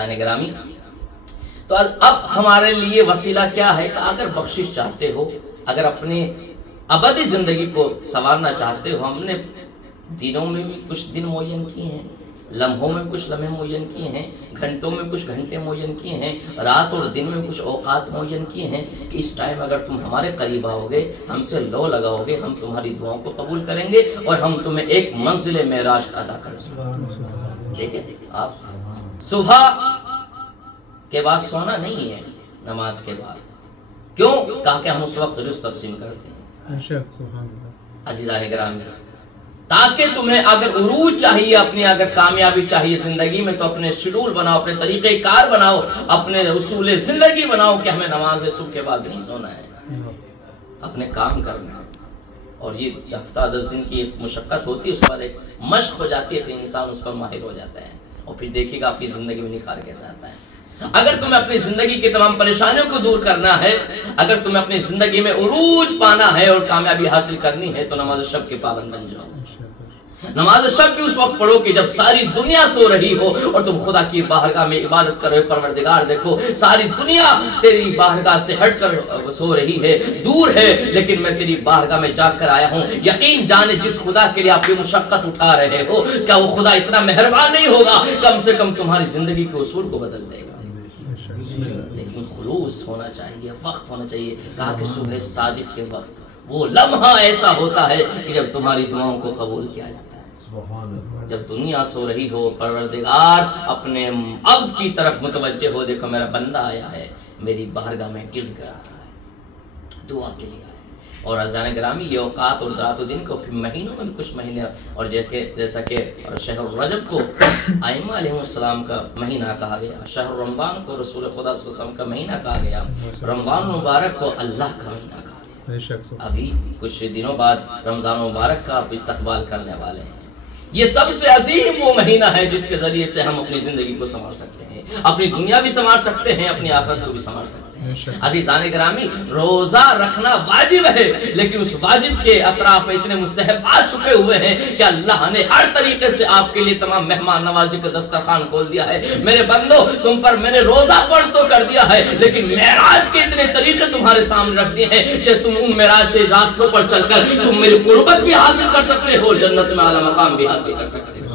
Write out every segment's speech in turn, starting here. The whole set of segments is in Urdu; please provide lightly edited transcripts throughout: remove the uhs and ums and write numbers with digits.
گرامی، تو اب ہمارے لیے وسیلہ کیا ہے کہ اگر بخشش چاہتے ہو، اگر اپنے ابدی زندگی کو سنوارنا چاہتے ہو، ہم نے دنوں میں بھی کچھ دن معین کیے ہیں، لمحوں میں کچھ لمحے معین کیے ہیں، گھنٹوں میں کچھ گھنٹے معین کیے ہیں، رات اور دن میں کچھ اوقات معین کیے ہیں کہ اس ٹائم اگر تم ہمارے قریب آؤ گے، ہم سے لو لگاؤ گے، ہم تمہاری دعاؤں کو قبول کریں گے اور ہم تمہیں ایک منزل معراج عطا کر دیں گے۔ دیکھیں آپ صبح کے بعد سونا نہیں ہے، نماز کے بعد کیوں؟ کہا کہ ہم اس وقت رزق تقسیم کرتے ہیں۔ عزیزان گرامی، تاکہ تمہیں اگر عروج چاہیے، اپنی اگر کامیابی چاہیے زندگی میں، تو اپنے شیڈول بناؤ، اپنے طریقہ کار بناؤ، اپنے اصول زندگی بناؤ کہ ہمیں نماز صبح کے بعد نہیں سونا ہے، اپنے کام کرنا ہے۔ اور یہ ہفتہ 10 دن کی ایک مشقت ہوتی ہے، اس کے بعد ایک مشق ہو جاتی ہے، پھر انسان اس پر ماہر ہو جاتا ہے اور پھر دیکھے گا اپنی زندگی میں نکھار کیسا آتا ہے۔ اگر تمہیں اپنی زندگی کی تمام پریشانیوں کو دور کرنا ہے، اگر تمہیں اپنی زندگی میں عروج پانا ہے اور کامیابی حاصل کرنی ہے، تو نماز شب کے پابند بن جاؤ۔ نماز شب بھی اس وقت پڑھو کہ جب ساری دنیا سو رہی ہو اور تم خدا کی بارگاہ میں عبادت کرو۔ پروردگار دیکھو، ساری دنیا تیری بارگاہ سے ہٹ کر سو رہی ہے، دور ہے، لیکن میں تیری بارگاہ میں جاگ کر آیا ہوں۔ یقین جانے جس خدا کے لیے آپ یہ مشقت اٹھا رہے ہو، کیا وہ خدا اتنا مہربان نہیں ہوگا؟ کم سے کم تمہاری زندگی کے اصول کو بدل دے گا۔ لیکن خلوص ہونا چاہیے، وقت ہونا چاہیے۔ کہا کہ صبح صادق کے وقت وہ لمحہ ایسا ہوتا ہے کہ جب تمہاری دعاؤں کو قبول کیا جاتا ہے۔ جب دنیا سو رہی ہو، پروردگار اپنے عبد کی طرف متوجہ ہو، دیکھو میرا بندہ آیا ہے، میری بارگاہ میں گر گرا رہا ہے، دعا کے لیے آیا ہے۔ اور عزیزان گرامی، یہ اوقات اور رات و دن کو پھر مہینوں میں بھی کچھ مہینے، اور جیسا کہ شہر رجب کو ائمہ علیہ السلام کا مہینہ کہا گیا، شہر رمضان کو رسول خدا صلی اللہ علیہ وسلم کا مہینہ کہا گیا، رمضان مبارک کو اللہ کا مہینہ کہا گیا۔ ابھی کچھ دنوں بعد رمضان مبارک کا آپ استقبال کرنے والے ہیں۔ یہ سب سے عظیم وہ مہینہ ہے جس کے ذریعے سے ہم اپنی زندگی کو سنوار سکتے ہیں، اپنی دنیا بھی سنوار سکتے ہیں، اپنی آخرت کو بھی سنوار سکتے ہیں۔ عزیزان گرامی، روزہ رکھنا واجب ہے، لیکن اس واجب کے اطراف میں اتنے مستحبات چھپے ہوئے ہیں کہ اللہ نے ہر طریقے سے آپ کے لیے تمام مہمان نوازی کا دسترخوان کھول دیا ہے۔ میرے بندو، تم پر میں نے روزہ فرض تو کر دیا ہے، لیکن معراج کے اتنے طریقے تمہارے سامنے رکھ دیے ہیں کہ تم ان معراج سے راستوں پر چل کر تم میری قربت بھی حاصل کر سکتے ہو اور جنت میں اعلیٰ مقام بھی حاصل کر سکتے ہو۔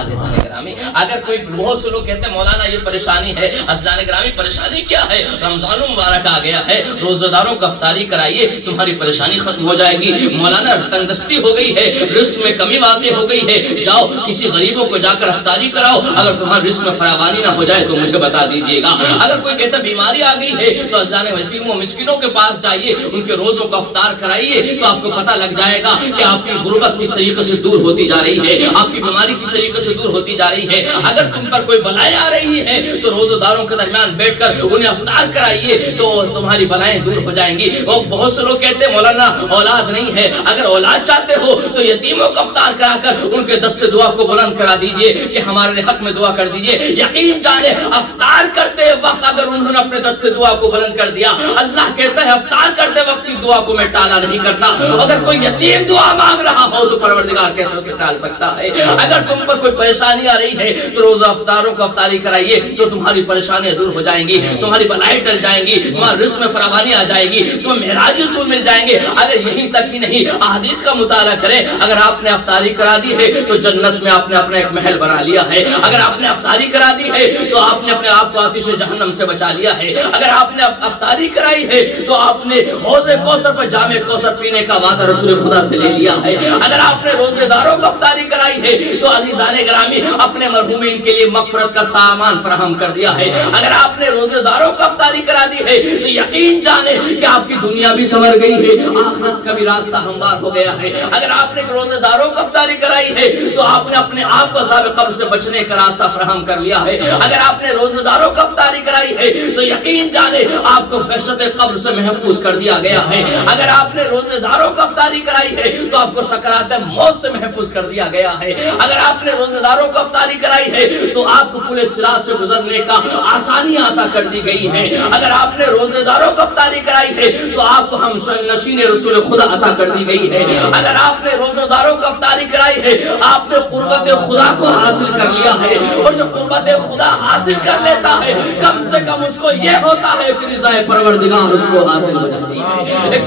عزیزان گرامی، اگر کوئی بہت سے لوگ کہتے ہیں مولانا یہ پریشانی ہے، عزیزان گرامی پریشانی کیا ہے؟ رمضان مبارک آ گیا ہے، روزہ داروں کو افطاری کرائیے، تمہاری پریشانی ختم ہو جائے گی۔ مولانا تنگدستی ہو گئی ہے، رزق میں کمی واقع ہو گئی ہے، جاؤ کسی غریبوں کو جا کر افطاری کراؤ، اگر تمہارے رزق میں فراوانی نہ ہو جائے تو مجھے بتا دیجیے گا۔ اگر کوئی کہتا ہے بیماری آ گئی ہے تو عزیزان یتیموں مسکینوں کے پاس جائیے، ان کے روزوں کو افطار کرائیے، تو آپ کو پتہ لگ جائے گا کہ آپ کی غربت کس طریقے سے دور ہوتی جا رہی ہے، آپ کی بیماری کس طریقے سے دور ہوتی جا رہی ہے۔ اگر تم پر کوئی بلائیں آ رہی ہے تو روزہ داروں کے درمیان بیٹھ کر انہیں افطار کرائیے، تو تمہاری بلائیں دور ہو جائیں گی۔ اور بہت سے لوگ کہتے ہیں مولانا اولاد نہیں ہے، اگر اولاد چاہتے ہو تو یتیموں کو افطار کرا کر ان کے دست دعا کو بلند کرا دیجئے کہ ہمارے حق میں دعا کر دیجئے۔ یقین جانے افطار کرتے وقت اگر انہوں نے اپنے دست دعا کو بلند کر دیا، اللہ کہتا ہے افطار کرتے وقت کی دعا کو میں ٹالا نہیں کرتا۔ اگر کوئی یتیم دعا مانگ رہا ہو تو پروردگار کیسے اسے ٹال سکتا ہے؟ اگر تم پر کوئی پریشانی آ رہی ہے تو روزہ افطاروں کو افطاری کرائیے، تو تمہاری پریشانیاں دور ہو جائیں گی، تمہاری بلائیں ٹل جائیں گی، تمہارے رزق میں فراوانی آ جائے گی، تمہیں معراجی اصول مل جائیں گے۔ اگر یہی تک ہی نہیں، احادیث کا مطالعہ کریں، اگر آپ نے افطاری کرا دی ہے تو جنت میں آپ نے اپنا ایک محل بنا لیا ہے۔ اگر آپ نے افطاری کرا دی ہے تو آپ نے اپنے آپ کو آتش جہنم سے بچا لیا ہے۔ اگر آپ نے افطاری کرائی ہے تو آپ نے حوض کوثر پر جام کوثر پینے کا وعدہ رسول خدا سے لے لیا ہے۔ اگر آپ نے روزے داروں کو افطاری کرائی ہے تو عزیزان گرامی اپنے مرحومین کے لیے مغفرت کا سامان فراہم کر دیا ہے۔ اگر آپ نے روزے داروں کو افطاری کرا دی ہے تو یقین جانے کہ آپ کی دنیا بھی سنور گئی ہے، آخرت کا بھی راستہ ہموار ہو گیا ہے۔ اگر آپ نے روزے داروں کو افطاری کرائی ہے تو آپ نے اپنے آپ کو عذاب قبر سے بچنے کا راستہ فراہم کر لیا ہے۔ اگر آپ نے روزے داروں کو افطاری کرائی ہے تو یقین جانے آپ کو وحشت قبر سے محفوظ کر دیا گیا ہے۔ اگر آپ نے روزے داروں کو افطاری کرائی ہے تو آپ کو سکرات موت سے محفوظ کر دیا گیا ہے۔ اگر آپ نے روزے داروں کو افطاری افطاری کرائی ہے تو آپ کو پورے صراط سے گزرنے کا آسانی عطا کر دی گئی ہے۔ اگر آپ نے روزے داروں کو افطاری کرائی ہے تو آپ کو ہم نشین رسول خدا عطا کر دی گئی ہے۔ اگر آپ نے روزے داروں کو افطاری کرائی ہے آپ نے قربت خدا کو حاصل کر لیا ہے، اور جو قربت خدا حاصل کر لیتا ہے کم سے کم اس کو یہ ہوتا ہے کہ رضا پروردگار اس کو حاصل ہو جاتی ہے۔ ایک